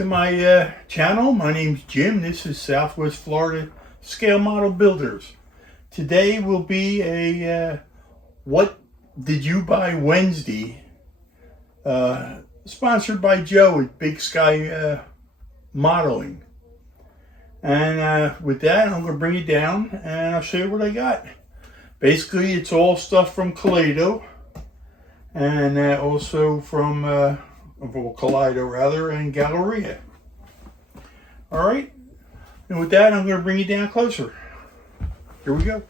to my channel. My name's Jim. This is Southwest Florida Scale Model Builders. Today will be a What Did You Buy Wednesday, sponsored by Joe at Big Sky Modeling. And with that, I'm going to bring it down and I'll show you what I got. Basically, it's all stuff from Kaleido and also from Kaleido rather, and Gaahleri. All right, and with that, I'm going to bring you down closer. Here we go.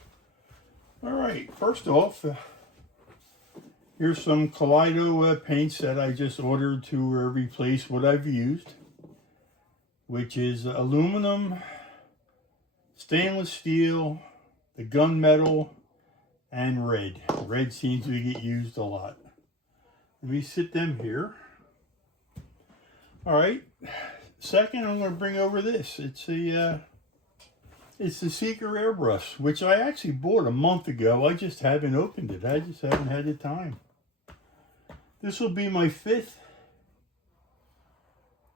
All right, first off, here's some Kaleido paints that I just ordered to replace what I've used, which is aluminum, stainless steel, the gunmetal, and red. Red seems to get used a lot. Let me sit them here. All right. Second, I'm going to bring over this. It's the Seeker airbrush, which I actually bought a month ago. I just haven't opened it. I just haven't had the time. This will be my fifth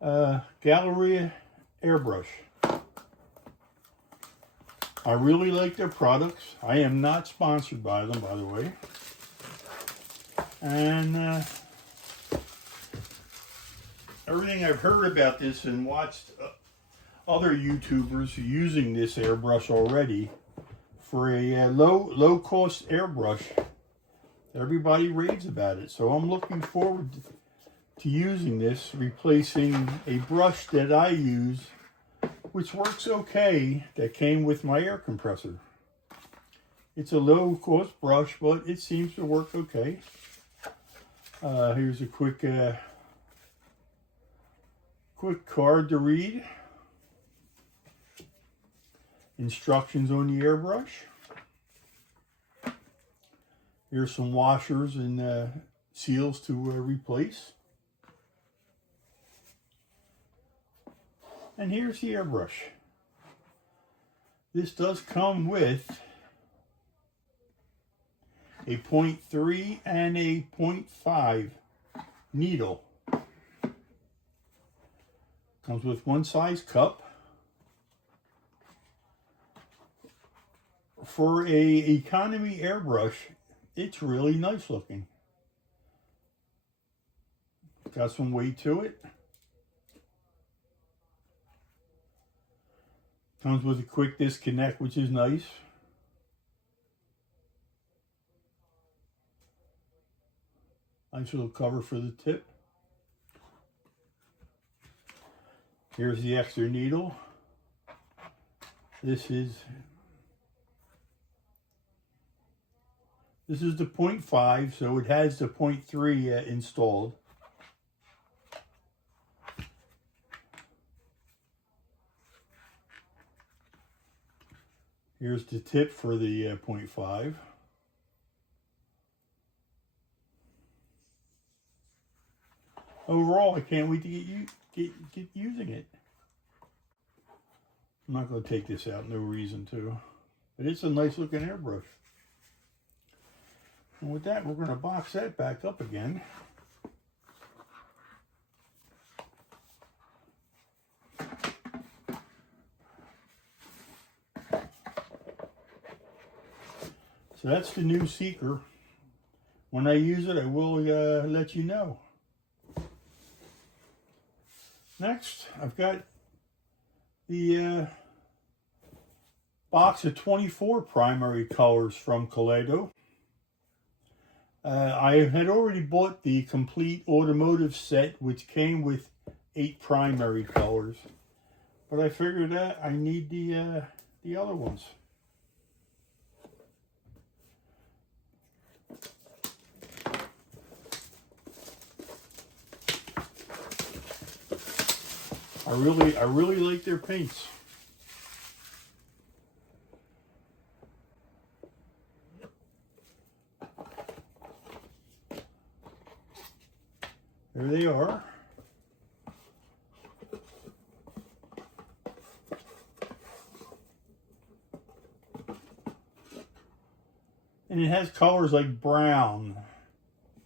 Gaahleri airbrush. I really like their products. I am not sponsored by them, by the way. And everything I've heard about this and watched other YouTubers using this airbrush already for a low cost airbrush. Everybody raves about it. So I'm looking forward to using this, replacing a brush that I use, which works okay, that came with my air compressor. It's a low cost brush, but it seems to work okay. Here's a quick card to read. Instructions on the airbrush. Here's some washers and seals to replace. And here's the airbrush. This does come with a 0.3 and a 0.5 needle. Comes with one size cup. For a economy airbrush, it's really nice looking. Got some weight to it. Comes with a quick disconnect, which is nice. Nice little cover for the tip. Here's the extra needle. This is the 0.5, so it has the 0.3 installed. Here's the tip for the 0.5. Overall, I can't wait to get using it. I'm not going to take this out, no reason to. But it's a nice looking airbrush. And with that, we're going to box that back up again. So that's the new Seeker. When I use it, I will let you know. Next, I've got the box of 24 primary colors from Kaleido. I had already bought the complete automotive set, which came with 8 primary colors, but I figured that I need the other ones. I really like their paints. There they are. And it has colors like brown,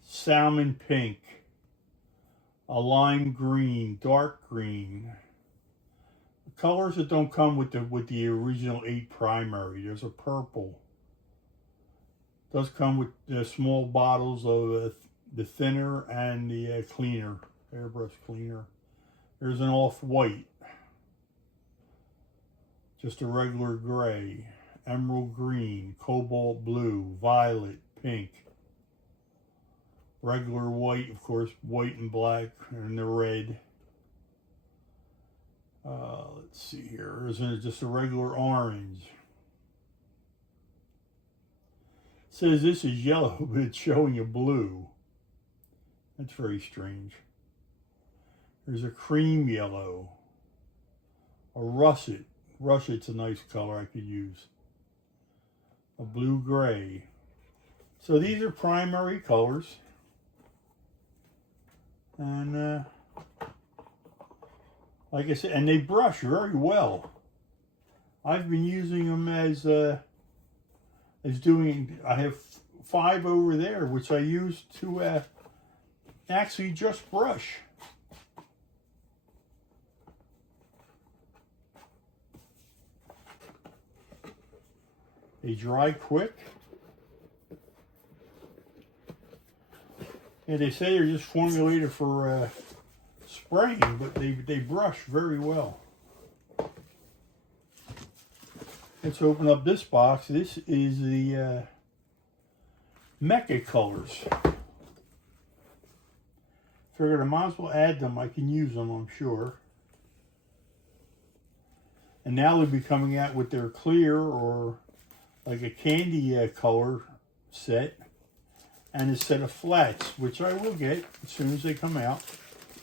salmon pink, a lime green, dark green. Colors that don't come with the original 8 primary. There's a purple. Does come with the small bottles of the thinner and the cleaner, airbrush cleaner. There's an off-white, just a regular gray, emerald green, cobalt blue, violet, pink. Regular white, of course, white and black, and the red. Let's see here. There's just a regular orange. It says this is yellow, but it's showing a blue. That's very strange. There's a cream yellow. A russet. Russet's a nice color I could use. A blue gray. So these are primary colors. And like I said, and they brush very well. I've been using them as doing, I have 5 over there, which I use to actually just brush. They dry quick. Yeah, they say they're just formulated for spraying, but they brush very well. Let's open up this box. This is the Mecha colors. Figured I might as well add them. I can use them, I'm sure. And now they'll be coming out with their clear or like a candy color set and a set of flats, which I will get as soon as they come out.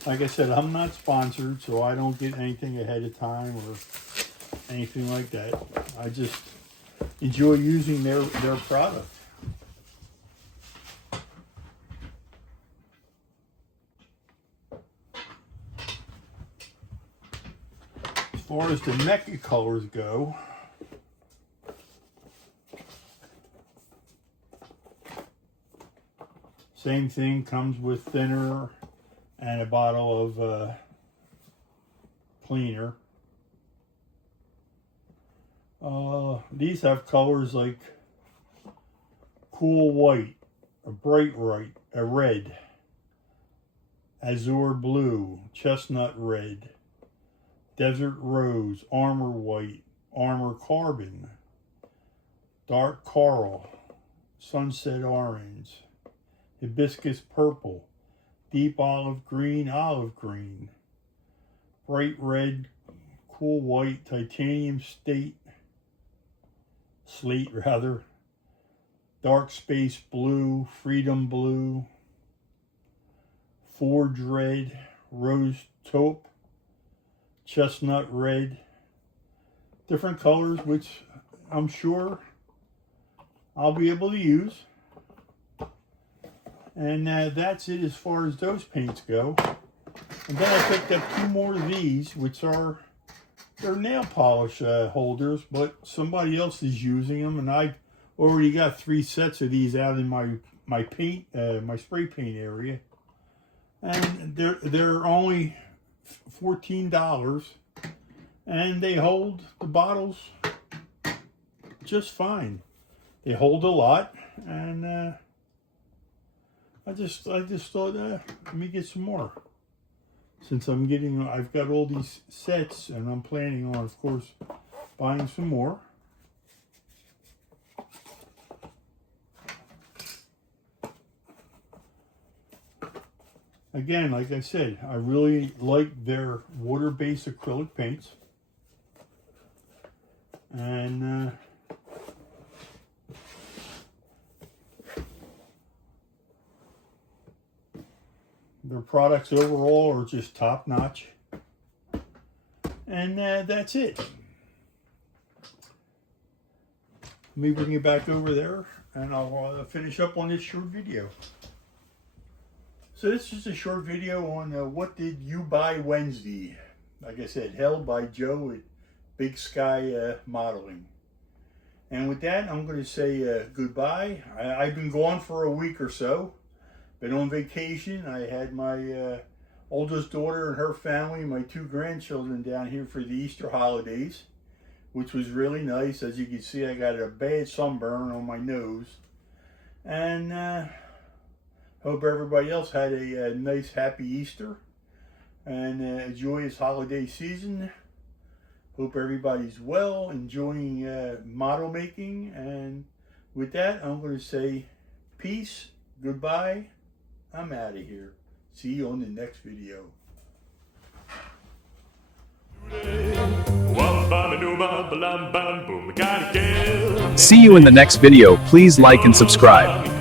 Like I said, I'm not sponsored, so I don't get anything ahead of time or anything like that. I just enjoy using their product. As far as the Mecha colors go, same thing, comes with thinner and a bottle of cleaner. These have colors like cool white, a bright white, a red, azure blue, chestnut red, desert rose, armor white, armor carbon, dark coral, sunset orange, hibiscus purple, deep olive green, bright red, cool white, titanium slate rather, dark space blue, freedom blue, forge red, rose taupe, chestnut red. Different colors, which I'm sure I'll be able to use. And that's it as far as those paints go. And then I picked up 2 more of these, which are, they're nail polish holders, but somebody else is using them, and I've already got 3 sets of these out in my paint, my spray paint area, and they're only $14, and they hold the bottles just fine. They hold a lot, and I just thought, let me get some more. Since I've got all these sets, and I'm planning on, of course, buying some more. Again, like I said, I really like their water-based acrylic paints. And their products overall are just top-notch. And that's it. Let me bring you back over there, and I'll finish up on this short video. So this is a short video on what did you buy Wednesday. Like I said, held by Joe at Big Sky Modeling. And with that, I'm going to say goodbye. I've been gone for a week or so. Been on vacation. I had my oldest daughter and her family, my 2 grandchildren down here for the Easter holidays, which was really nice. As you can see, I got a bad sunburn on my nose. And hope everybody else had a nice, happy Easter and a joyous holiday season. Hope everybody's well, enjoying model making. And with that, I'm going to say peace, goodbye. I'm out of here. See you on the next video. See you in the next video. Please like and subscribe.